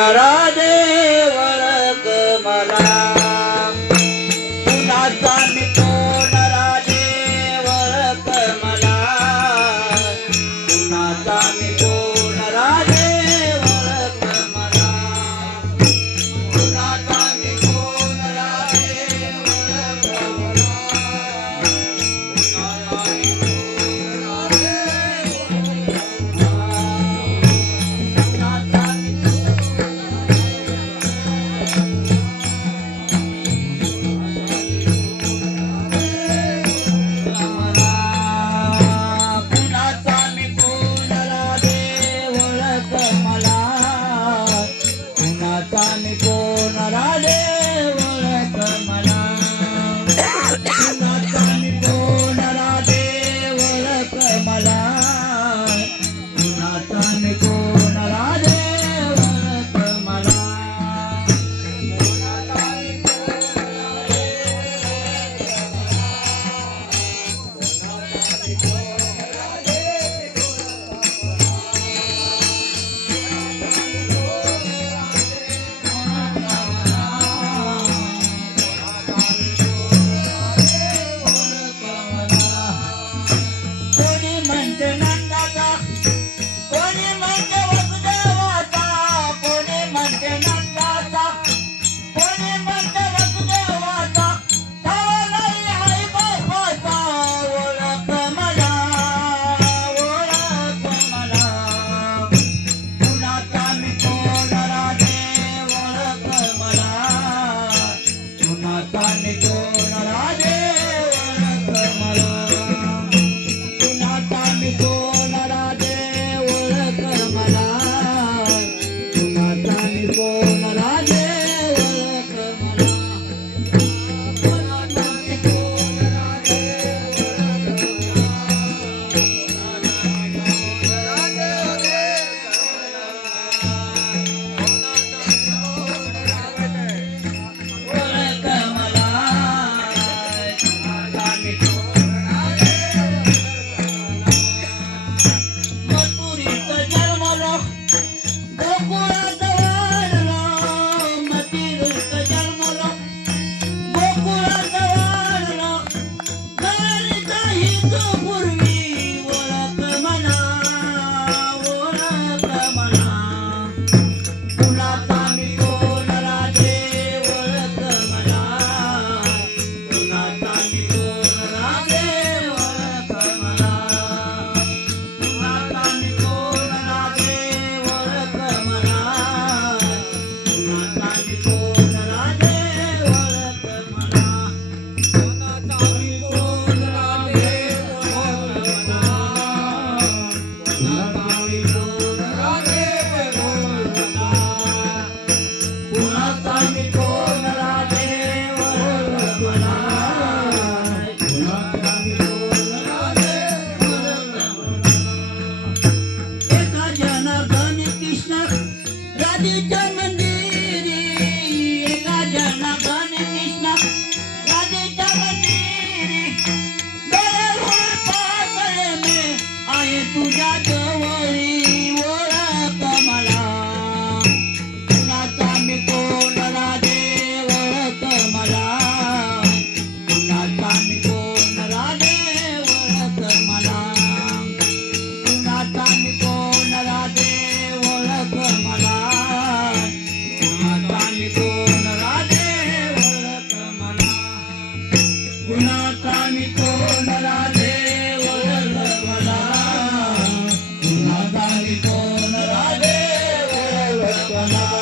राधे ओळख मला कुणाचा मी कोण राधे ओळख मला कुणाचा मी कोण राधे ओळख मला कुणाचा मी कोण राधे ओळख मला तुझ्या जवळी ओळख मला कुणाचा मी कोण राधे ओळख मला कुणाचा मी कोण राधे ओळख मला कुणाचा मी कोण राधे ओळख मला कुणाचा मी कोण राधे ओळख मला कुणाचा मी कोण राधे कोण राधे ओळख मला